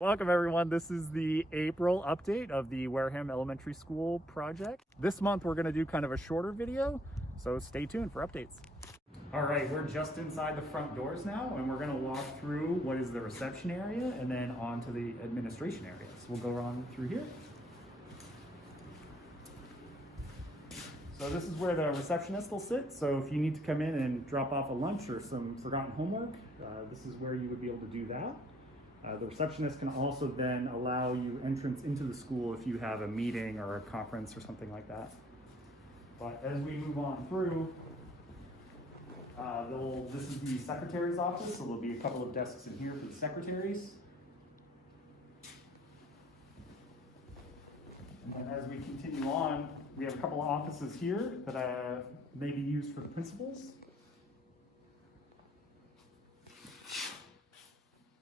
Welcome everyone, this is the April update of the Wareham Elementary School project. This month we're going to do kind of a shorter video, so stay tuned for updates. Alright, we're just inside the front doors now and we're going to walk through what is the reception area and then on to the administration area. So we'll go on through here. So this is where the receptionist will sit, so if you need to come in and drop off a lunch or some forgotten homework, this is where you would be able to do that. The receptionist can also then allow you entrance into the school if you have a meeting or a conference or something like that. But as we move on through, this is the secretary's office, so there'll be a couple of desks in here for the secretaries. And then as we continue on, we have a couple of offices here that may be used for the principals.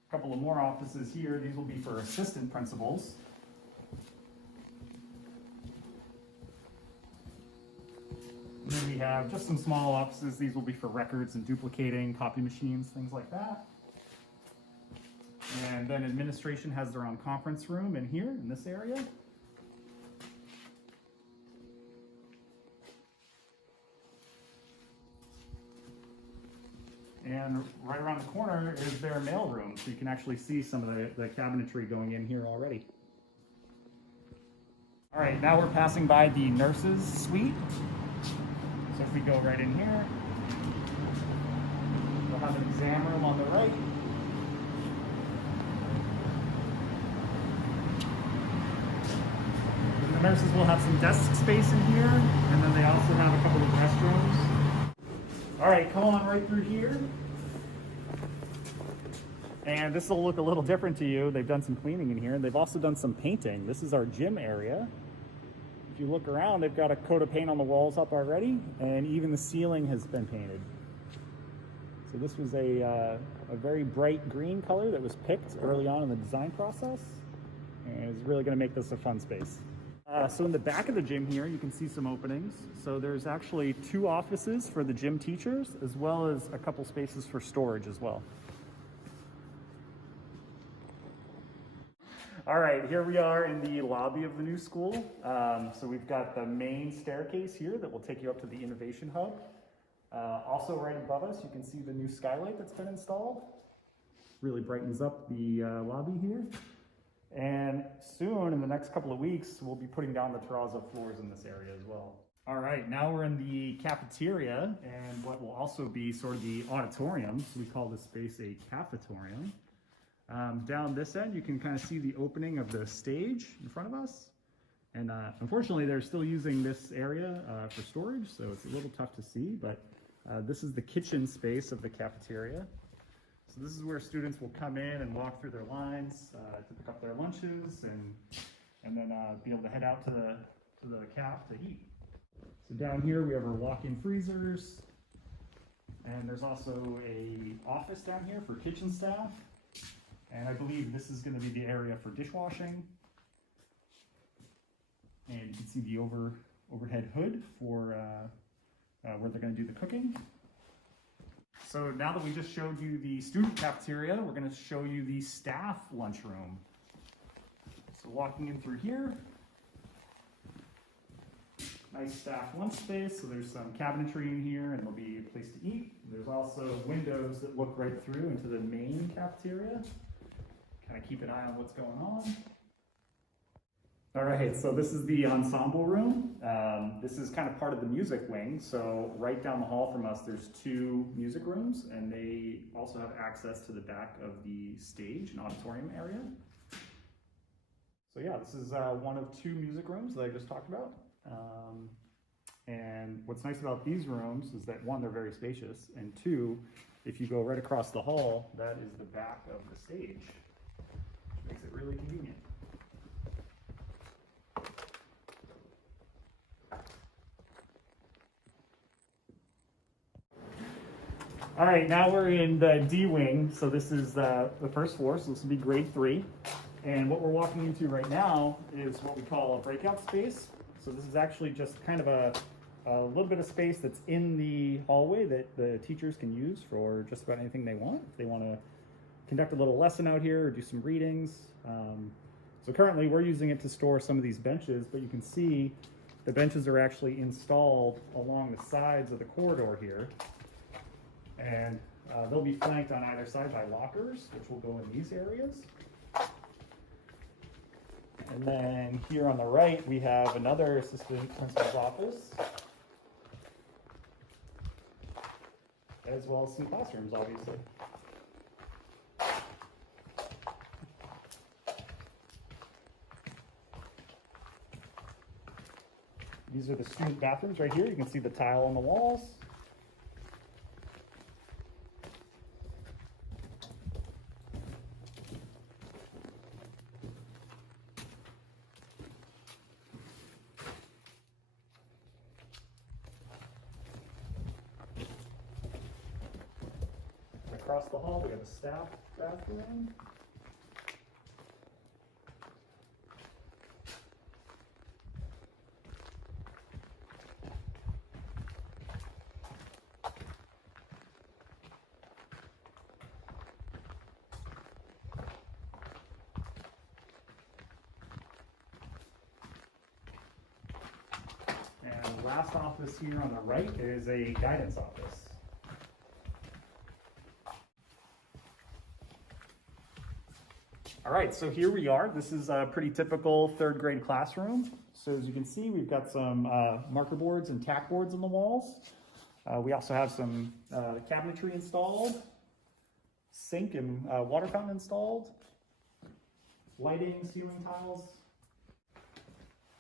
A couple of more offices here. These will be for assistant principals. And then we have just some small offices. These will be for records and duplicating, copy machines, things like that. And then administration has their own conference room in here, in this area. And right around the corner is their mail room, so you can actually see some of the cabinetry going in here already. All right, now we're passing by the nurses' suite. So if we go right in here, we'll have an exam room on the right. And the nurses will have some desk space in here, and then they also have a couple of restrooms. All right, come on right through here. And this will look a little different to you. They've done some cleaning in here, and they've also done some painting. This is our gym area. If you look around, they've got a coat of paint on the walls up already, and even the ceiling has been painted. So this was a very bright green color that was picked early on in the design process, and it's really gonna make this a fun space. So in the back of the gym here, you can see some openings. So there's actually 2 offices for the gym teachers, as well as a couple spaces for storage as well. All right, here we are in the lobby of the new school. So we've got the main staircase here that will take you up to the Innovation Hub. Also right above us, you can see the new skylight that's been installed. Really brightens up the lobby here. And soon, in the next couple of weeks, we'll be putting down the Terrazzo Floors in this area as well. All right, now we're in the cafeteria and what will also be sort of the auditorium. So we call this space a cafetorium. Down this end, you can kind of see the opening of the stage in front of us. And unfortunately, they're still using this area for storage, so it's a little tough to see, but this is the kitchen space of the cafeteria. So this is where students will come in and walk through their lines to pick up their lunches and then be able to head out to the caf to eat. So down here we have our walk-in freezers, and there's also a office down here for kitchen staff. And I believe this is going to be the area for dishwashing. And you can see the overhead hood for where they're going to do the cooking. So now that we just showed you the student cafeteria, we're going to show you the staff lunchroom. So walking in through here, nice staff lunch space. So there's some cabinetry in here and there'll be a place to eat. There's also windows that look right through into the main cafeteria. Kind of keep an eye on what's going on. All right, so this is the Ensemble Room. This is kind of part of the music wing. So right down the hall from us, there's 2 music rooms, and they also have access to the back of the stage and auditorium area. So yeah, this is one of 2 music rooms that I just talked about. And what's nice about these rooms is that 1, they're very spacious, and 2, if you go right across the hall, that is the back of the stage, which makes it really convenient. All right, now we're in the D wing. So this is the first floor, so this will be grade 3. And what we're walking into right now is what we call a breakout space. So this is actually just kind of a little bit of space that's in the hallway that the teachers can use for just about anything they want. If they want to conduct a little lesson out here or do some readings. So currently we're using it to store some of these benches, but you can see the benches are actually installed along the sides of the corridor here. And they'll be flanked on either side by lockers, which will go in these areas. And then here on the right, we have another assistant principal's office, as well as some classrooms, obviously. These are the student bathrooms right here. You can see the tile on the walls. Across the hall, we have a staff bathroom. And the last office here on the right is a guidance office. All right, so here we are. This is a pretty typical third grade classroom. So as you can see, we've got some marker boards and tack boards on the walls. We also have some cabinetry installed, sink and water fountain installed, lighting, ceiling tiles.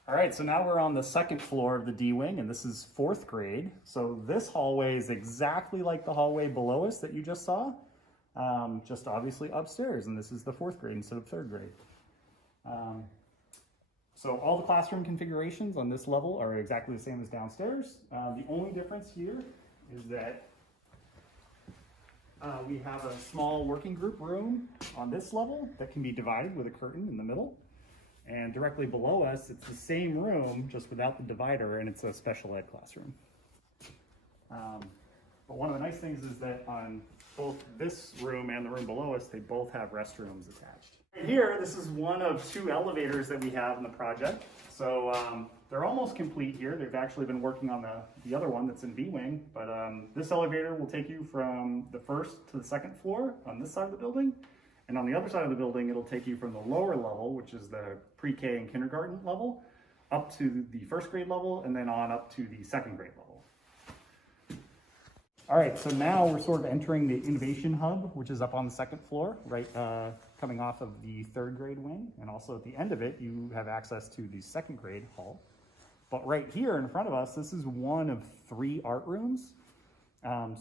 All right, so now we're on the second floor of the D wing, and this is fourth grade. So this hallway is exactly like the hallway below us that you just saw. Just obviously upstairs, and this is the fourth grade instead of third grade. So all the classroom configurations on this level are exactly the same as downstairs. The only difference here is that we have a small working group room on this level that can be divided with a curtain in the middle. And directly below us, it's the same room, just without the divider, and it's a special ed classroom. But one of the nice things is that on both this room and the room below us, they both have restrooms attached. Right here, this is one of two elevators that we have in the project. So they're almost complete here. They've actually been working on the other one that's in B wing, but this elevator will take you from the first to the second floor on this side of the building. And on the other side of the building, it'll take you from the lower level, which is the pre-K and kindergarten level, up to the first grade level, and then on up to the second grade level. All right, so now we're sort of entering the innovation hub, which is up on the second floor, right, coming off of the third grade wing. And also at the end of it, you have access to the second grade hall. But right here in front of us, this is one of 3 art rooms.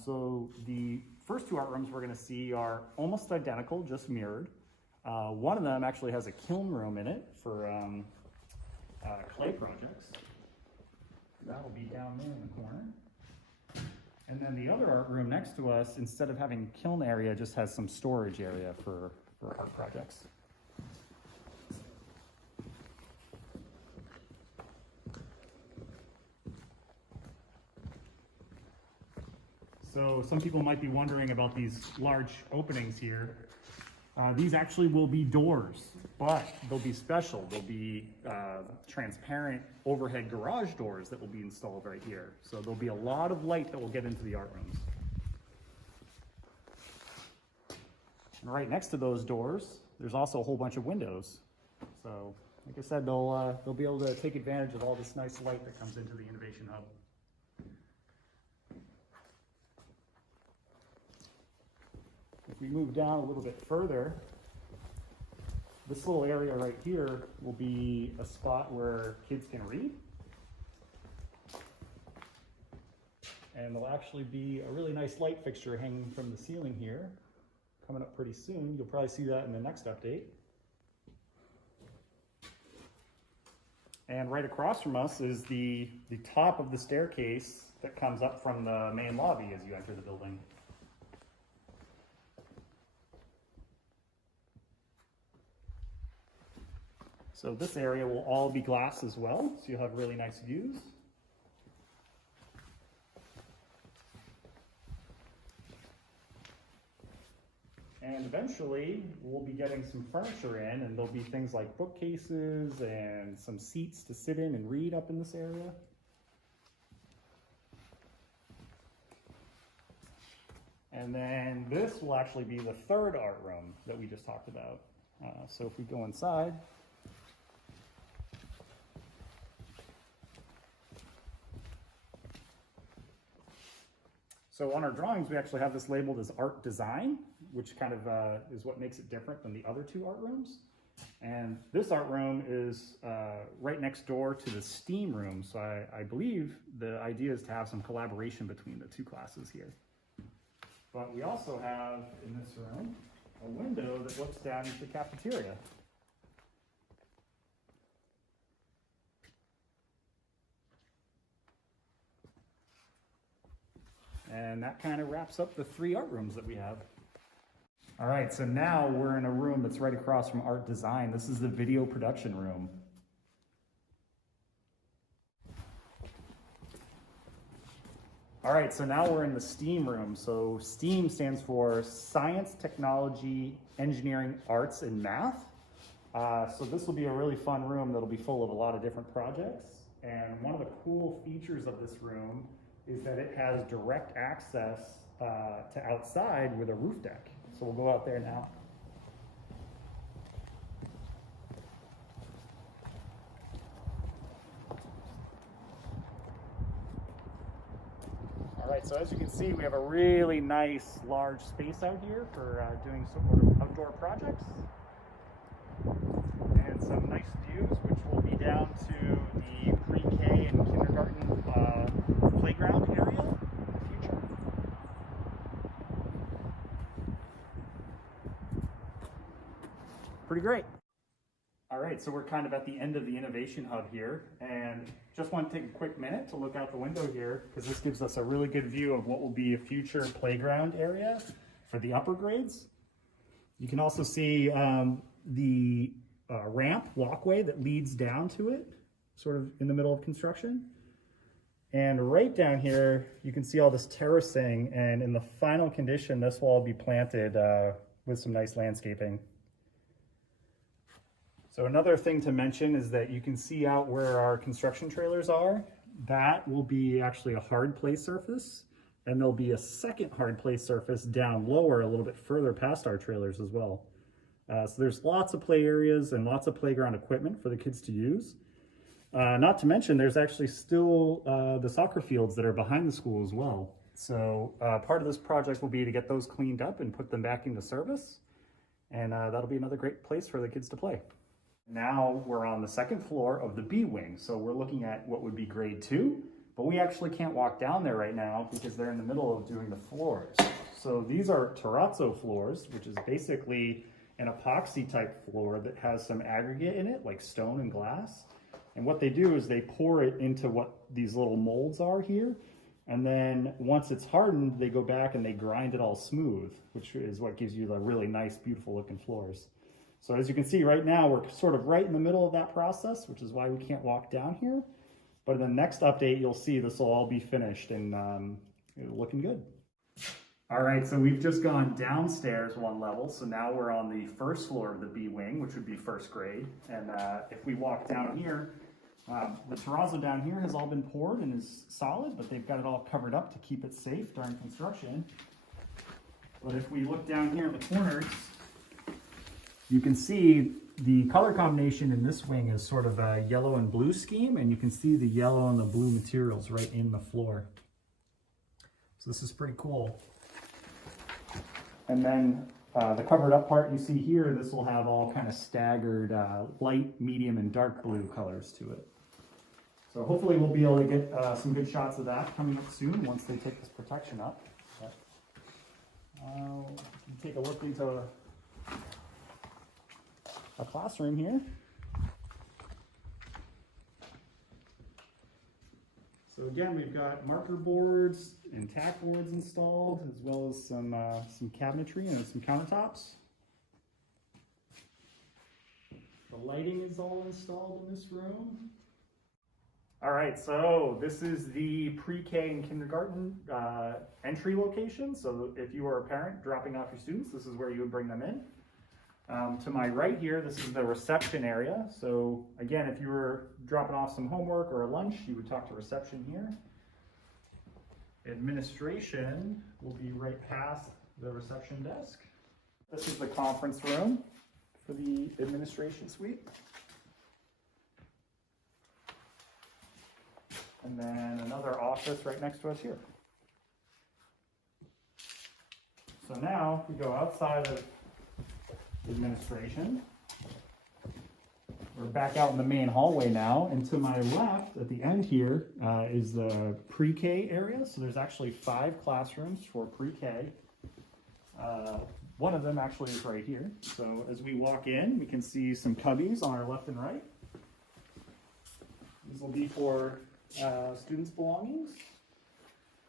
So the first 2 art rooms we're gonna see are almost identical, just mirrored. One of them actually has a kiln room in it for clay projects. That'll be down there in the corner. And then the other art room next to us, instead of having a kiln area, just has some storage area for art projects. So some people might be wondering about these large openings here. These actually will be doors, but they'll be special. They'll be transparent overhead garage doors that will be installed right here. So there'll be a lot of light that will get into the art rooms. And right next to those doors, there's also a whole bunch of windows. So like I said, they'll be able to take advantage of all this nice light that comes into the Innovation Hub. If we move down a little bit further, this little area right here will be a spot where kids can read. And there'll actually be a really nice light fixture hanging from the ceiling here, coming up pretty soon. You'll probably see that in the next update. And right across from us is the top of the staircase that comes up from the main lobby as you enter the building. So this area will all be glass as well, so you'll have really nice views. And eventually eventually we'll be getting some furniture in, and there'll be things like bookcases and some seats to sit in and read up in this area. And then this will actually be the third art room that we just talked about. So if we go inside, so on our drawings, we actually have this labeled as art design, which kind of is what makes it different than the other two art rooms. And this art room is right next door to the STEAM room. So I believe the idea is to have some collaboration between the two classes here. But we also have in this room a window that looks down into the cafeteria. And that kind of wraps up the 3 art rooms that we have. All right, so now we're in a room that's right across from art design. This is the video production room. All right, so now we're in the STEAM room. So STEAM stands for Science, Technology, Engineering, Arts, and Math. So this will be a really fun room that'll be full of a lot of different projects. And one of the cool features of this room is that it has direct access to outside with a roof deck. So we'll go out there now. All right, so as you can see, we have a really nice large space out here for doing some sort of outdoor projects. And some nice views, which will be down to the pre-K and kindergarten playground area in the future. Pretty great. All right, so we're kind of at the end of the Innovation Hub here, and just want to take a quick minute to look out the window here, because this gives us a really good view of what will be a future playground area for the upper grades. You can also see the ramp walkway that leads down to it, sort of in the middle of construction. And right down here, you can see all this terracing, and in the final condition, this will all be planted with some nice landscaping. So another thing to mention is that you can see out where our construction trailers are. That will be actually a hard play surface, and there'll be a second hard play surface down lower a little bit further past our trailers as well. So there's lots of play areas and lots of playground equipment for the kids to use. Not to mention, there's actually still the soccer fields that are behind the school as well. So part of this project will be to get those cleaned up and put them back into service. And that'll be another great place for the kids to play. Now we're on the second floor of the B wing. So we're looking at what would be grade 2, but we actually can't walk down there right now because they're in the middle of doing the floors. So these are Terrazzo Floors, which is basically an epoxy type floor that has some aggregate in it, like stone and glass. And what they do is they pour it into what these little molds are here. And then once it's hardened, they go back and they grind it all smooth, which is what gives you the really nice, beautiful looking floors. So as you can see right now, we're sort of right in the middle of that process, which is why we can't walk down here. But in the next update, you'll see this will all be finished and looking good. All right, so we've just gone downstairs 1 level. So now we're on the first floor of the B wing, which would be first grade. And if we walk down here, the terrazzo down here has all been poured and is solid, but they've got it all covered up to keep it safe during construction. But if we look down here in the corners, you can see the color combination in this wing is sort of a yellow and blue scheme, and you can see the yellow and the blue materials right in the floor. So this is pretty cool. And then the covered up part you see here, this will have all kind of staggered light, medium, and dark blue colors to it. So hopefully we'll be able to get some good shots of that coming up soon once they take this protection up. But, take a look into a classroom here. So again, we've got marker boards and tack boards installed, as well as some cabinetry and some countertops. The lighting is all installed in this room. All right, so this is the pre-K and kindergarten entry location. So if you are a parent dropping off your students, this is where you would bring them in. To my right here, this is the reception area. So again, if you were dropping off some homework or a lunch, you would talk to reception here. Administration will be right past the reception desk. This is the conference room for the administration suite. And then another office right next to us here. So now we go outside of administration. We're back out in the main hallway now, and to my left at the end here is the pre-K area. So there's actually 5 classrooms for pre-K. One of them actually is right here. So as we walk in, we can see some cubbies on our left and right. These will be for students' belongings.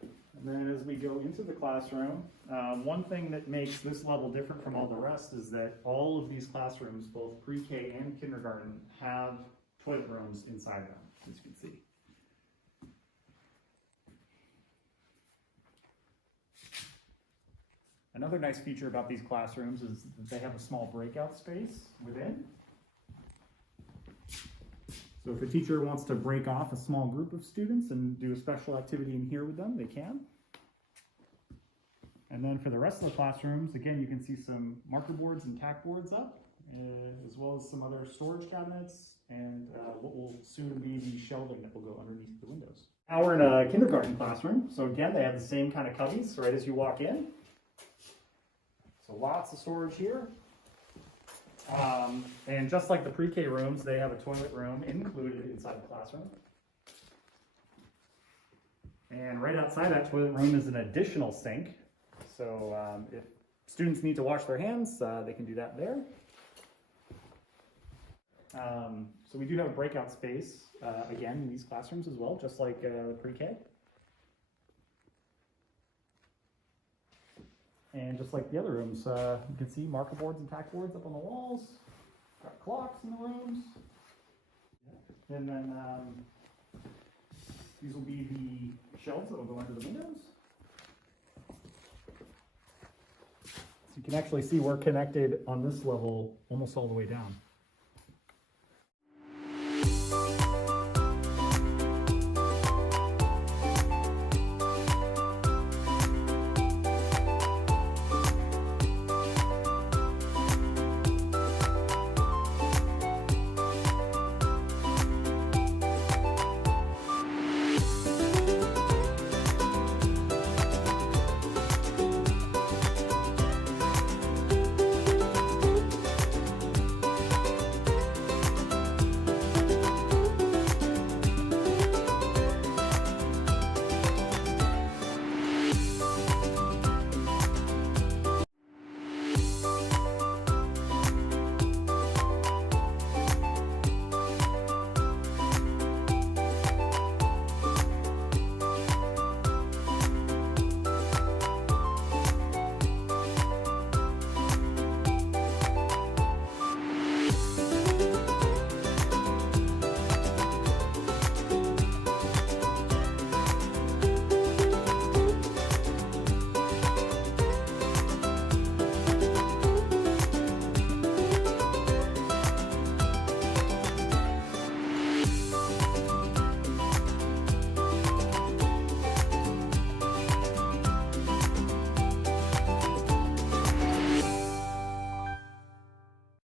And then as we go into the classroom, one thing that makes this level different from all the rest is that all of these classrooms, both pre-K and kindergarten, have toilet rooms inside them, as you can see. Another nice feature about these classrooms is that they have a small breakout space within. So if a teacher wants to break off a small group of students and do a special activity in here with them, they can. And then for the rest of the classrooms, again, you can see some marker boards and tack boards up, as well as some other storage cabinets and what will soon be the shelving that will go underneath the windows. Now we're in a kindergarten classroom. So again, they have the same kind of cubbies right as you walk in. So lots of storage here. And just like the pre-K rooms, they have a toilet room included inside the classroom. And right outside that toilet room is an additional sink. So if students need to wash their hands, they can do that there. So we do have a breakout space, again, in these classrooms as well, just like pre-K. And just like the other rooms, you can see marker boards and tack boards up on the walls. Got clocks in the rooms. And then these will be the shelves that will go under the windows. So you can actually see we're connected on this level almost all the way down.